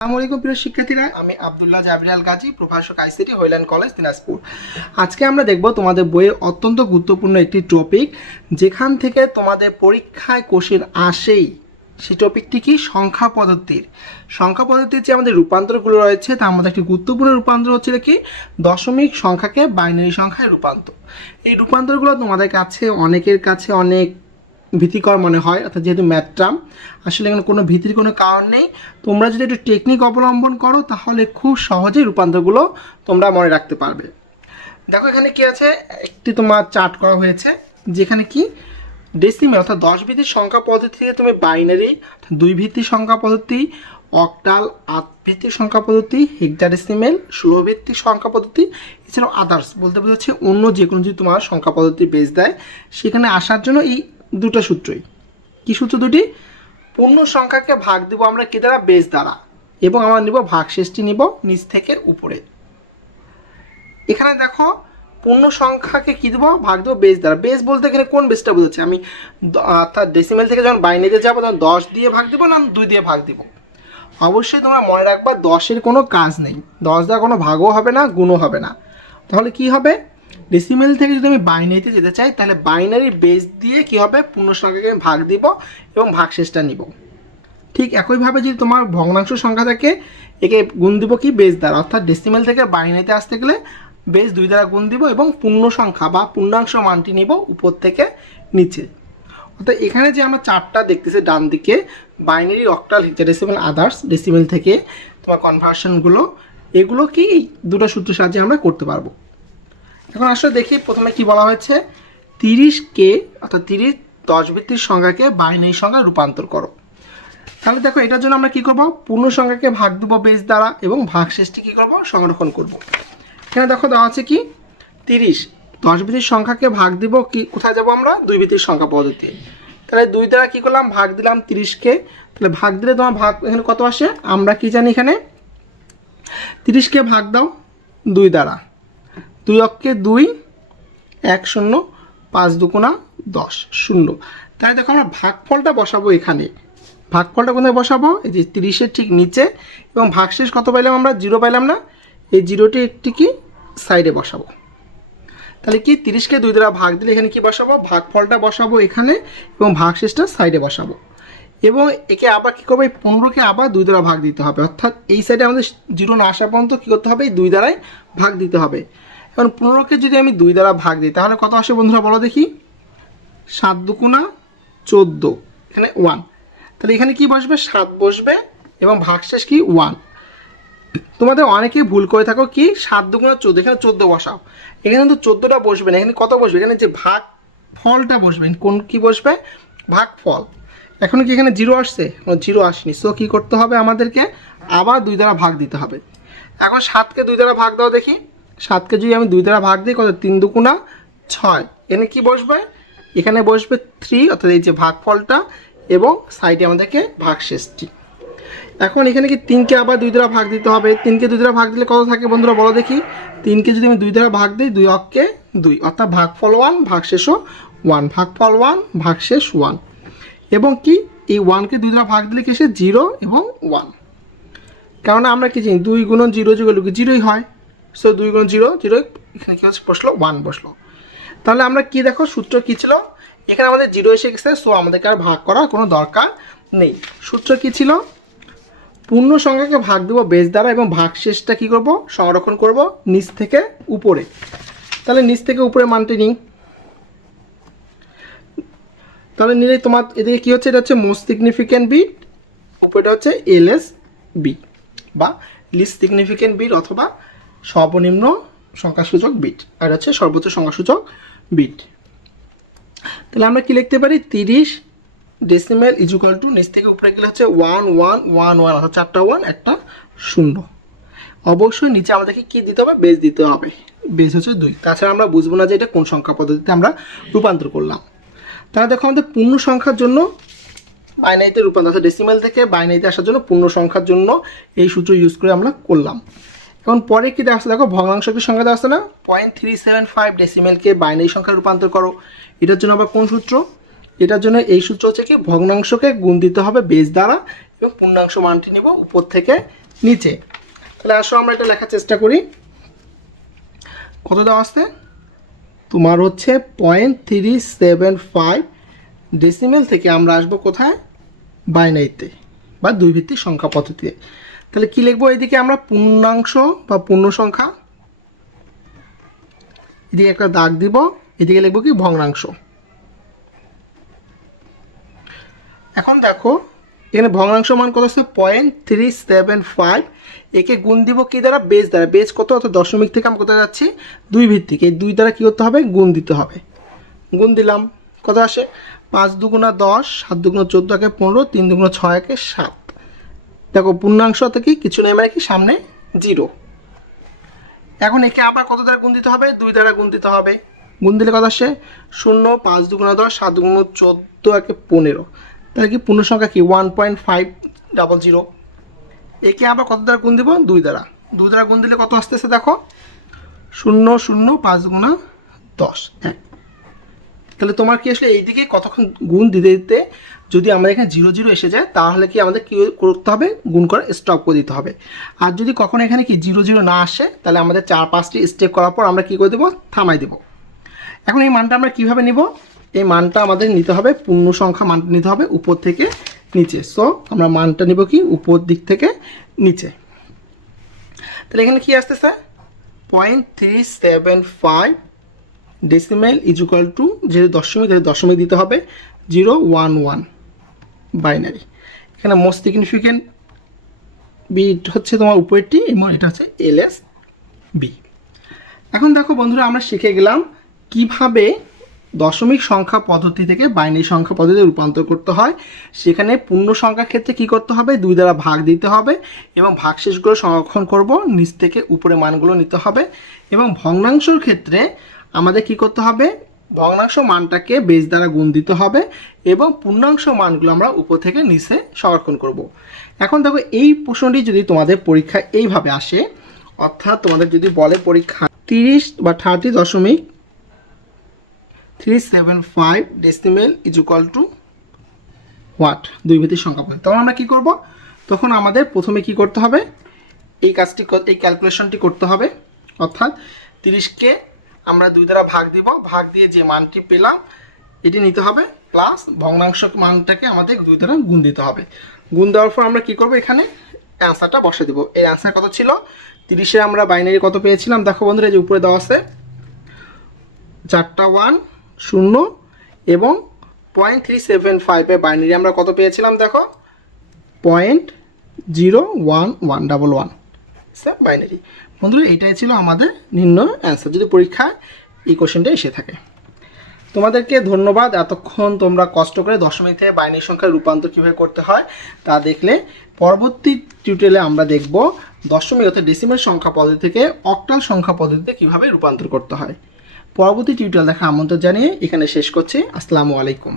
আসসালামু আলাইকুম প্রিয় শিক্ষার্থীরা, আমি আব্দুল্লাহ জাবির গাজী, প্রভাষক আইসিটি HolyLand কলেজ দিনাজপুর। আজকে আমরা দেখব তোমাদের বইয়ের অত্যন্ত গুরুত্বপূর্ণ একটি টপিক, যেখান থেকে তোমাদের পরীক্ষায় কোশ্চেন আসেই। সেই টপিকটি কি? সংখ্যা পদ্ধতির। সংখ্যা পদ্ধতির যে আমাদের রূপান্তরগুলো রয়েছে, তার মধ্যে একটি গুরুত্বপূর্ণ রূপান্তর হচ্ছে কি দশমিক সংখ্যাকে বাইনারি সংখ্যায় রূপান্তর। এই রূপান্তরগুলো তোমাদের কাছে অনেকের কাছে অনেক ভীতিকর মনে হয়, অর্থাৎ যেহেতু ম্যাথ টার্ম, আসলে এখানে কোনো ভীতির কোনো কারণ নেই। তোমরা যদি একটু টেকনিক অবলম্বন করো তাহলে খুব সহজেই রূপান্তরগুলো তোমরা মনে রাখতে পারবে। দেখো এখানে কি আছে, একটি তোমার চার্ট করা হয়েছে, যেখানে কি ডেসিমেল অর্থাৎ 10 ভিত্তিক সংখ্যা পদ্ধতি থেকে তুমি বাইনারি, 2 ভিত্তিক সংখ্যা পদ্ধতি, অক্টাল 8 ভিত্তিক সংখ্যা পদ্ধতি, হেক্সাডেসিমেল 16 ভিত্তিক সংখ্যা পদ্ধতি, এছাড়াও আদার্স বলতে বোঝাচ্ছে অন্য যে কোনো যদি তোমার সংখ্যা পদ্ধতি বেস দেয়, সেখানে আসার জন্য এই দুটো সূত্রই। কি সূত্র দুটি? পূর্ণ সংখ্যাকে ভাগ দেবো আমরা কি দ্বারা? বেস দ্বারা, এবং আমরা নিব ভাগশেষটি নিব নিচ থেকে উপরে। এখানে দেখো পূর্ণ সংখ্যাকে কি দেবো? ভাগ দেবো বেস দ্বারা। বেস বলতে এখানে কোন বেসটা বোঝাচ্ছে? আমি অর্থাৎ ডেসিমেল থেকে যখন বাইনারিতে যাবো তখন 10 দিয়ে ভাগ দেবো না 2 দিয়ে ভাগ দেবো? অবশ্যই তোমরা মনে রাখবা 10-এর কোনো কাজ নেই, 10 দ্বারা কোনো ভাগও হবে না, গুণও হবে না। তাহলে কি হবে? ডেসিমেল থেকে যদি আমি বাইনারিতে যেতে চাই, তাহলে বাইনারি বেস দিয়ে কি হবে? পূর্ণ সংখ্যাকে আমি ভাগ দিব এবং ভাগশেষটা নিব। ঠিক একইভাবে যদি তোমার ভগ্নাংশ সংখ্যা থাকে, একে গুণ দিব কি? বেস দ্বারা। অর্থাৎ ডেসিমেল থেকে বাইনারিতে আসতে গেলে বেস 2 দ্বারা গুণ দিব এবং পূর্ণ সংখ্যা বা পূর্ণাংশ মানটি নিব উপর থেকে নিচে। অর্থাৎ এখানে যে আমরা চারটা দেখতেছি ডান দিকে, binary, octal, hexadecimal, others, decimal থেকে তোমার কনভার্সনগুলো, এগুলো কি এই দুটো সূত্রের সাহায্যে আমরা করতে পারবো। এখন আসলে দেখি প্রথমে কি বলা হয়েছে, 30কে অর্থাৎ 30 10 ভিত্তিক সংখ্যাকে বাইনারি সংখ্যায় রূপান্তর করো। তাহলে দেখো এটার জন্য আমরা কি করব? পূর্ণ সংখ্যাকে ভাগ দেবো বেস দ্বারা এবং ভাগশেষটি কি করব? সংরক্ষণ করব। এখানে দেখো দেওয়া আছে কি 30 10 ভিত্তিক সংখ্যাকে ভাগ দিব কি? কোথায় যাব আমরা? 2 ভিত্তিক সংখ্যা পদ্ধতি। তাহলে 2 দ্বারা কি করলাম? ভাগ দিলাম 30কে। তাহলে ভাগ দিলে তোমার ভাগ এখানে কত আসে? আমরা কি জানি, এখানে 30কে ভাগ দাও 2 দ্বারা, 2 অক্ষে 2, 1 0, 5 দুগুণা 10 0। তাহলে দেখো আমরা ভাগফলটা বসাবো এখানে। ভাগফলটা কোথায় বসাবো? এই যে 30-এর ঠিক নিচে, এবং ভাগশেষ কত পাইলাম আমরা? 0 পাইলাম না? এই 0টি একটি কি সাইডে বসাবো। তাহলে কি 30কে 2 দ্বারা ভাগ দিলে এখানে কি বসাবো? ভাগফলটা বসাবো এখানে এবং ভাগশেষটা সাইডে বসাবো। এবং একে আবার কী করবো? এই 15কে আবার 2 দ্বারা ভাগ দিতে হবে। অর্থাৎ এই সাইডে আমাদের 0 না আসা পর্যন্ত কী করতে হবে? এই 2 দ্বারাই ভাগ দিতে হবে। এখন 15কে যদি আমি 2 দ্বারা ভাগ দিই, তাহলে কত আসে বন্ধুরা বলো দেখি? 7 দুগুণা 14, এখানে 1। তাহলে এখানে কি বসবে? 7 বসবে এবং ভাগশেষ কি? 1। তোমাদের অনেকেই ভুল করে থাকো কি 7 দুগুণা 14, এখানে 14 বসাও। এখানে কিন্তু 14টা বসবে না, এখানে কত বসবে? এখানে যে ভাগ ফলটা বসবে। কোন কি বসবে? ভাগ ফল। এখন কি এখানে 0 আসছে? 0 আসেনি। সো কী করতে হবে? আমাদেরকে আবার 2 দ্বারা ভাগ দিতে হবে। এখন 7কে 2 দ্বারা ভাগ দাও দেখি। 7কে যদি আমি 2 দ্বারা ভাগ দিই, কত? 3 দুগুণা 6। এখানে কি বসবে? এখানে বসবে 3, অর্থাৎ এই যে ভাগফলটা, এবং সাইডে আমাদেরকে ভাগশেষটি। এখন এখানে কি 3কে আবার 2 দ্বারা ভাগ দিতে হবে। 3কে 2 দ্বারা ভাগ দিলে কত থাকে বন্ধুরা বলো দেখি? 3কে যদি আমি 2 দ্বারা ভাগ দিই, 2 অক্ষে 2, অর্থাৎ ভাগফল 1, ভাগশেষও 1, ভাগফল 1, ভাগশেষ 1। এবং কি এই 1কে 2 দ্বারা ভাগ দিলে কি সে 0 এবং 1। কারণ আমরা কি জানি 2 গুণন 0 যোগ 0ই হয়। সো 2 গুণন 0 0, এখানে কি হচ্ছে? বসলো 1 বসলো। তাহলে আমরা কি দেখো সূত্র কী ছিল? এখানে আমাদের 0 এসে গেছে, সো আমাদেরকে আর ভাগ করার কোনো দরকার নেই। সূত্র কী ছিল? পূর্ণ সংখ্যাকে ভাগ দেবো বেস দ্বারা এবং ভাগশেষটা কী করব? সংরক্ষণ করব নিচ থেকে উপরে। তাহলে নিচ থেকে উপরে মানটি নিই। তাহলে নিলে তোমার এদিকে কী হচ্ছে? এটা হচ্ছে মোস্ট সিগনিফিক্যান্ট বিট, উপরেটা হচ্ছে LSB বা লিস্ট সিগনিফিক্যান্ট বিট অথবা সর্বনিম্ন সংখ্যাসূচক বিট, আর হচ্ছে সর্বোচ্চ সংখ্যাসূচক বিট। তাহলে আমরা কি লিখতে পারি? 30 ডেসিমেল ইজুকাল টু, নিচ থেকে উপরে গেলে হচ্ছে 1 1 1 1, অর্থাৎ 4টা 1 একটা 0। অবশ্যই নিচে আমাদেরকে কি দিতে হবে? বেস দিতে হবে। বেস হচ্ছে 2, তাছাড়া আমরা বুঝবো না যে এটা কোন সংখ্যা পদ্ধতিতে আমরা রূপান্তর করলাম। তাহলে দেখো আমাদের পূর্ণ সংখ্যার জন্য বাইনারিতে রূপান্তর, অর্থাৎ ডেসিমেল থেকে বাইনারিতে আসার জন্য পূর্ণ সংখ্যার জন্য এই সূত্র ইউজ করে আমরা করলাম। এখন পরে কি আসছে দেখো, ভগ্নাংশকে সংখ্যা দেওয়া আসছে না? 0.375 ডেসিমেলকে বাইনারি সংখ্যায় রূপান্তর করো। এটার জন্য আবার কোন সূত্র? এটার জন্য এই সূত্র হচ্ছে কি ভগ্নাংশকে গুণ দিতে হবে বেস দ্বারা এবং পূর্ণাংশ মানটি নেব উপর থেকে নিচে। তাহলে আসো আমরা এটা লেখার চেষ্টা করি। কত দেওয়া আছে তোমার হচ্ছে 0.375 ডেসিমেল থেকে আমরা আসবো কোথায়, বাইনারিতে বা দুই ভিত্তিক সংখ্যা পদ্ধতিতে। তাহলে কি লিখবো, এদিকে আমরা পূর্ণাংশ বা পূর্ণ সংখ্যা, এদিকে একটা দাগ দিব, এদিকে লিখবো কি ভগ্নাংশ। এখন দেখো এখানে ভগ্নাংশ মান কত আছে 0.375, একে গুণ দিব কি দ্বারা, বেজ দ্বারা। বেজ কত, অর্থাৎ দশমিক থেকে আমরা কোথায় যাচ্ছি, দুই ভিত্তিক। এই দুই দ্বারা কী করতে হবে, গুণ দিতে হবে। গুণ দিলাম, কত আসে 5 দুগুণা 10, 7 দুগুণা 14, একে 15, 3 দুগুণা 6, একে 7। দেখো পূর্ণাংশ থেকে কিছু নেই মানে কি সামনে 0। এখন একে আবার কত দ্বারা গুণ দিতে হবে, 2 দ্বারা গুণ দিতে হবে। গুণ দিলে কত আসে 0, 5 দুগুণা 10, 7 দুগুণা 14, একে 15। তাহলে কি পূর্ণ সংখ্যা কি 1.500। একে আবার কত দ্বারা গুণ দিব, 2 দ্বারা। 2 দ্বারা গুণ দিলে কত আসতেছে দেখো 0, 0, 5 গুণা 10, 1। তাহলে তোমার কি আসলে এইদিকে কতক্ষণ গুণ দিতে দিতে যদি আমাদের এখানে 0 0 এসে যায়, তাহলে কি আমাদের কী করতে হবে, গুণ করে স্টপ করে দিতে হবে। আর যদি কখনো এখানে কি 0 0 না আসে, তাহলে আমাদের 4-5টি স্টেপ করার পর আমরা কী করে দেবো, থামাই দেবো। এখন এই মানটা আমরা কীভাবে নিব, এই মানটা আমাদের নিতে হবে, পূর্ণ সংখ্যা মান নিতে হবে উপর থেকে নিচে। সো আমরা মানটা নিব কি উপর দিক থেকে নিচে। তাহলে এখানে কি আসতেছে 0.375 ডেসিমেল ইজ ইকুয়াল টু, যেহেতু দশমিক দশমিক দিতে হবে 011 বাইনারি। এখানে মোস্ট সিগনিফিকেন্ট বিট হচ্ছে তোমার উপরেরটি এবং এটা হচ্ছে LSB। এখন দেখো বন্ধুরা, আমরা শিখে গেলাম কিভাবে দশমিক সংখ্যা পদ্ধতি থেকে বাইনারি সংখ্যা পদ্ধতিতে রূপান্তর করতে হয়। সেখানে পূর্ণ সংখ্যার ক্ষেত্রে কি করতে হবে, 2 দ্বারা ভাগ দিতে হবে এবং ভাগশেষগুলো সংরক্ষণ করব, নিচ থেকে উপরে মানগুলো নিতে হবে। এবং ভগ্নাংশের ক্ষেত্রে আমাদের কি করতে হবে, ভগ্নাংশ মানটাকে বেজ দ্বারা গুণ দিতে হবে এবং পূর্ণাংশ মানগুলো আমরা উপর থেকে নিচে সংরক্ষণ করব। এখন দেখো এই প্রশ্নটি যদি তোমাদের পরীক্ষা এইভাবে আসে, অর্থাৎ তোমাদের যদি বলে পরীক্ষা 30 বা 30.375 decimal is equal to what, দুই ভিত্তিক সংখ্যা পদ্ধতি, তখন আমরা কি করব, তখন আমাদের প্রথমে কি করতে হবে, এই কাজটি, এই ক্যালকুলেশনটি করতে হবে। অর্থাৎ 30কে আমরা 2 দ্বারা ভাগ দিব, ভাগ দিয়ে যে মানটি পেলাম এটি নিতে হবে, প্লাস ভগ্নাংশ মানটাকে আমাদের 2 দ্বারা গুণ দিতে হবে। গুণ দেওয়ার পর আমরা কি করব, এখানে অ্যান্সারটা বসে দেবো। এই অ্যান্সার কত ছিল, 30-এ আমরা বাইনারি কত পেয়েছিলাম, দেখো বন্ধুরা যে উপরে দেওয়া আছে 4টা 1 0 এবং 0.375 এর বাইনারি আমরা কত পেয়েছিলাম, দেখো 0.01111 বাইনারি। বন্ধুরা এটাই ছিল আমাদের নির্ণয় অ্যান্সার, যদি পরীক্ষায় এই কোশ্চেনটা এসে থাকে। তোমাদেরকে ধন্যবাদ, এতক্ষণ তোমরা কষ্ট করে দশমিক থেকে বাইনারি সংখ্যার রূপান্তর কীভাবে করতে হয় তা দেখলে। পরবর্তী টিউটোরিয়ালে আমরা দেখব দশমিক অর্থাৎ ডেসিমেল সংখ্যা পদ্ধতি থেকে অক্টাল সংখ্যা পদ্ধতিতে কীভাবে রূপান্তর করতে হয়। পরবর্তী টিউটোরিয়াল দেখা আমন্ত্রণ জানিয়ে এখানে শেষ করছি। আসসালামু আলাইকুম।